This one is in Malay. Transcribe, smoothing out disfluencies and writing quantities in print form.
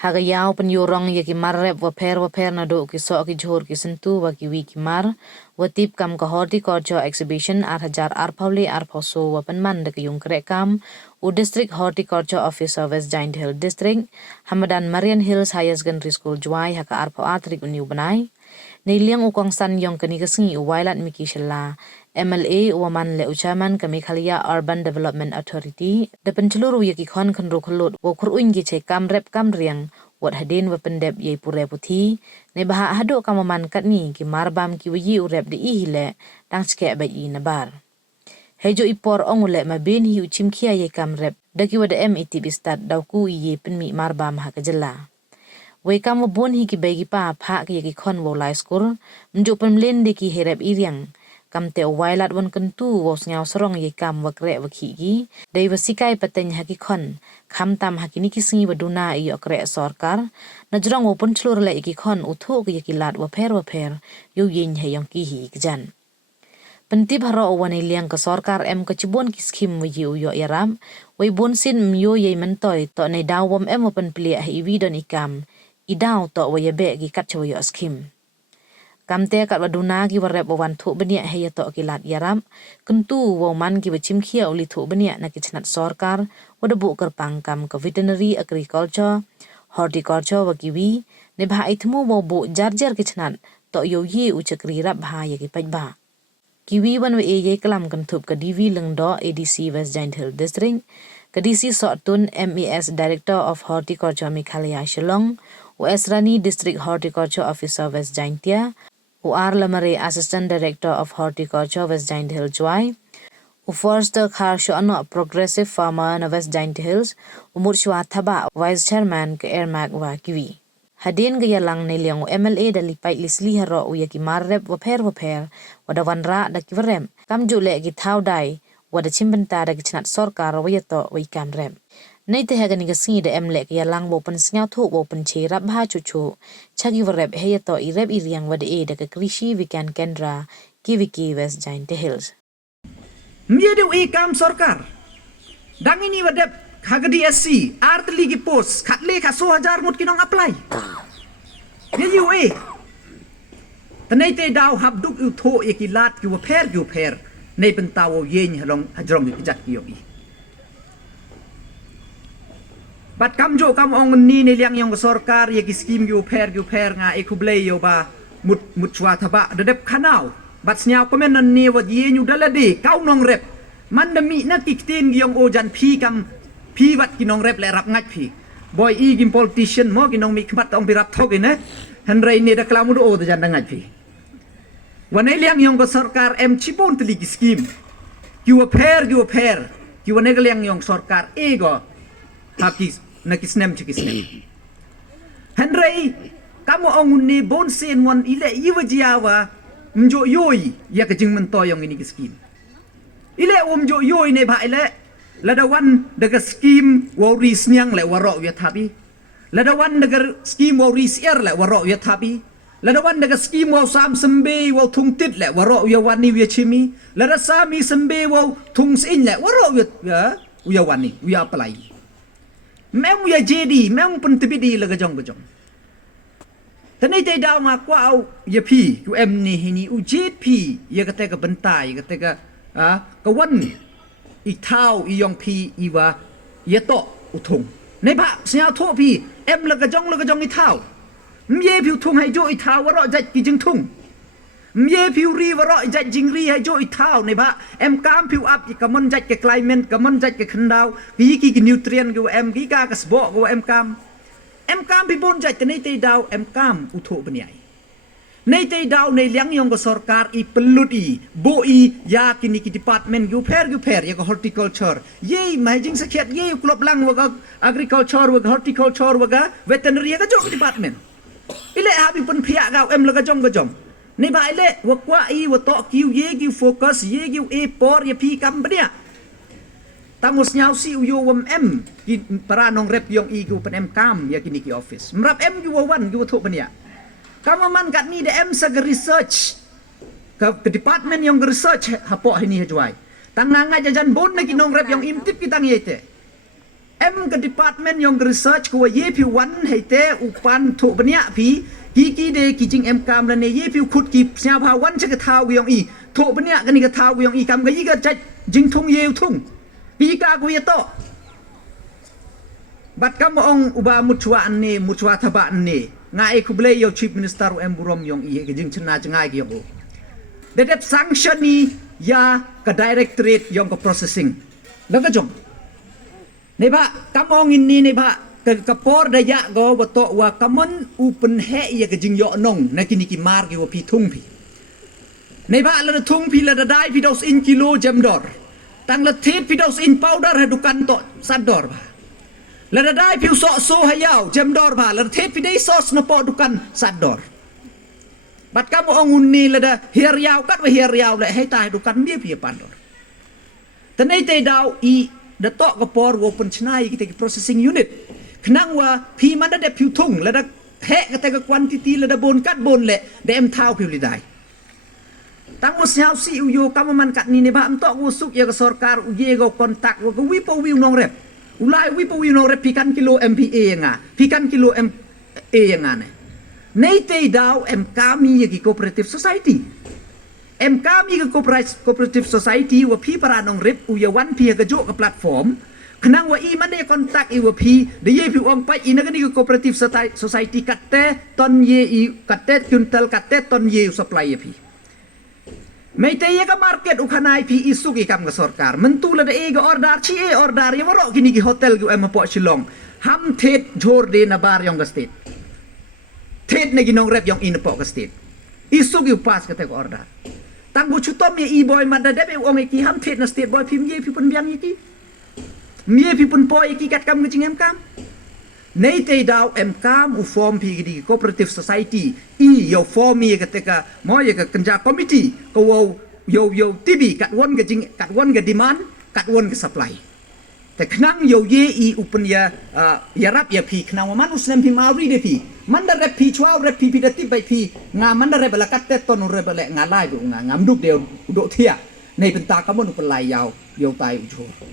Hagayao penyurong ya ki marrep waper na do ki so ki jhor ki sentu wa ki wi ki mar watip kam ka horticulture exhibition 8000 arphauli arphoso wa penman de ki yung krek kam u district horticulture officer West Giant Hill district Hamadan Marian Hills Higher Secondary School Juai haka arpho atrik uniu banai Niliang ukong san yong kani kasingi u Wailadmiki shella MLA uwaman le uchaman kami khalia Urban Development Authority de pencheluru yaki khon khanru khulut wo kyruiñ ki chei kam rep kam riang wat hadien wa pendep yei puræ puthi ne baha hado kamaman katni ki marbam ki wi urep de ihile dang ske ba i nabar hejo ipor ongule ma ben hi uchim khia yei kam rep de ki wada MET bistat dawku ye penmi marbam ha kajela Wei kamu bon hi ki bagi pa pha ki ki khon wo lai school mju pemlen de ki herep iriang kam te wailat won Kyntu wo sngau sorong ye kam wa kre wa khi gi dei wa sikai pateng ha ki khon kham tam ha ki ni ki singi waduna i okre sarkar najrong wo pun chlur le ki khon uthu ki ki lat wa pher yu yin he yong ki hi kjan Penti bharo wane liang ka sarkar em ka chibon ki skim wi yu yo yaram wei bon sin myo ye mentoi to nei dawom em open pli ha i wi don ikam Idaw to wa yabe gi kat chaw yo skim. Kamte kat waduna gi warep wan thu benia he to ki lat yaram. Kyntu wo man gi bachim khia uli thu benia na ki chnat sarkar wadabu kerpang kam ka veterinary agriculture horticulture wa ki wi ne bha ithmu wo bu jar ki chnat to yo ye u chakri rap bha ye ki pajba. Kiwi wan we ye kalam Kyntup ka DV lengdo ADC West Giant Hill district Kadisi Sotun MES Director of Horticulture Mikhalia Shillong Esrani District Horticulture Officer West Giant Tia, Lamare Assistant Director of Horticulture West Giant Hill Juai, Forster Kharshono Progressive Farmer na West Giant Hills, Murshwa Thaba Vice Chairman ke Ermak wa Kiwi. Hadien gaya lang niliang MLA dali pai lisli haro uyaki marrep waper wada wanra da kivarem kam jule gi thaudai wada chimbenta da gichnat sarkar wayato wi kamrem. Nay te haga niga singi da emlek ya lang wo pen sngau thu wo pen che rap bha chuchu chagi warep he to I rep I riang wada e da ka krishi vikan kendra kiwiki West Giant Hills Myedu e kam sarkar dangini wadep khagdi SC artli gi post khatle kha 100,000 mut kinong apply Myedu e tanai te daw habduk u tho e ki lat ki wa pher nei pen tawo yen halong hajrong ki jat ki yogi Bat kam jo kam ong ni ne liang yong sarkar ye ki skim yu pher nga e kublei yo ba mut chwa thaba de dep khanau bat snyao komen nan ni wat ye nyu dalade kau nong rep man da mi na tiktin yong ojan phi kam phi wat ki nong rep le rap ngat phi boy I gim politician mo ki nong mi khmat ong bi rap thok ine han rei ne da klamu do o da jan ngat phi wane liang yong sarkar em chipon tli ki skim yu pher ki wane liang yong sarkar ego hakis nakisnem chikisnem Henry kamu ongun ni bonsen wan ile iwajiawa mjo yoi ya ka jing mento yong ini skim ile mjo yoi ne ba ile ladawan daga skim wo ris nyang le waro ya thabi ladawan daga skim wo ris er le waro ya thabi ladawan daga skim wo sam sembe wo thung tit le waro ya wani ya chimi lada sami sembe wo thung sin le waro ya wani ya apply Mem ya jadi, mem pun tebidi laga jong. Tanai te daw nga kwa ya pi, ku em ni hini u jet pi, ya kata ka bentai, kata ka wan I thau I yong pi iwa ya to utung. Nei ba snya tho pi, em laga jong I thau. Mye pi utung hai jo I thau waro jat ki jing tung. Mye pi ri waro jat jing ri hai jo I thau nei ba em kam pi up I kamon jat ke climate kamon jat ke khandau ki nutrient go em ki ka kasbo go em kam pi bon jat nei te daw em kam utho bniai nei te daw nei liang yong go sarkar I pelut I bo I ya kini ki department go pher ya go horticulture ye majing sakhet ye klop lang wa agriculture wa horticulture wa veterinary ga jo department ile habi pun phia ga em laga jong Ni ba ile wakwa I wato kiu ye kiu focus ye kiu e por ye pi kam bnia tamos nyau si uyo wam em ki para nong rep yong I kiu pen em kam ya kini ki office mrap em kiu wan kiu wato bnia kamaman kat ni de em sa research ke department yong research hapo hini hajwai tanganga jajan bon na ki nong rep yong imtip ki tang yete ke department yang research ko ye pi wan hai te upan thu bania pi ki de ki jing kam la ne ye pi khut ki sia pha wan che ka thau yang i thu bania ka ni ka thau yang i kam ga yi ga cha jing thung ye thung pi ka ko ye to bat kam ong uba muchwa ne muchwa thaba ne ngai ku ble yo chief minister em burom yang i ke jing chna ngai ki yo de dep sanction ni ya ka directorate yang ko processing la ka jong ne ba kamong in ni ne ba ka por da ya go wa to wa kamon upen he ya ka jing yo nong na kini ki mar ki wa pi thung pi ne ba la thung pi la da dai pi dos in kilo jam dor tang la thit pi dos in powder ha dukan to sad dor ba la da dai pi so ha yaw jam dor ba la thit pi dai sos na po dukan sad dor bat kamu ongun ni la da her yaw kat wa her yaw la hai tai dukan dia pi pan dor tanai te daw i da to ka por wo pen chnai ki te processing unit knang wa pi man da pi thung la da he ka te ka quantity la da bon kat bon le de em thau pi li dai tang mo siao si u yo kam man kat ni ne ba am to wo suk ya ka sarkar u ye go kontak wo ko wi po wi nong rep ulai wi po wi nong rep pi kan kilo mpa nga pi kan kilo mpa nga ne nei te daw em kami ki cooperative society em kami ke cooperative society wa pi para nong rip u ya wan pi ka jo ka platform knang wa i man de kontak i wa pi de ye pi ong pa i na ka ni cooperative society katte ton ye i katte kuntal katte ton ye supply ye pi mai te ye ka market u khanai pi isu ki kam ka sarkar mentu la de e ga order chi e order ye waro kini ki hotel gu em po shillong ham thet jor de na bar yong ga state thet ne gi nong rep yong in po ka state isu ki pas ka te ko order tang bu chutom ye i boy man da de ong ki ham thet na state boy phim ye pi pun biang ye ki mie pi pun poy ki kat kam nging em kam nei te daw em kam u form pi di cooperative society i yo form ye ka te ka mo ye ka kanja committee ko yo tibi kat won ga demand kat won ga supplyแต่ขนังโยเยอีอุปนิยารับยาพีขนังว่ามันอุสเลมพิมารีเดพีมันได้รับพีชัวร์รับพีพิดติไปพีงามันได้รับละกัดเตตนเรบละงาไล่ดูงามดุกเดียวโดเทียในเป็นตากระมนุปลายยาวเดียวตายอุโช